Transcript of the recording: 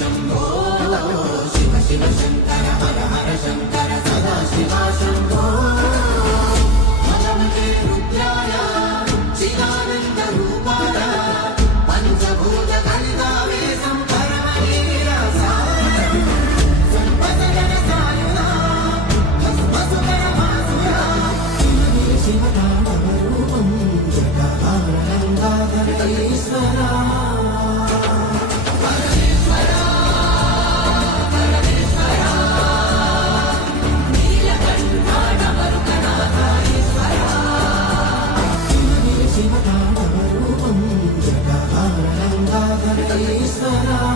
शम्भो शिव शिव शङ्कर हर हर शङ्कर सदा शिवा शम्भो भगवते रुद्राय चिदानन्दरूपाय पञ्चभूत कलितावेशं परमवीरासाय सर्वजन सायुधा भस्मसुकरमासुरा शिवताण्डवरूपं जगदानन्दाधरेश्वरा Ishvara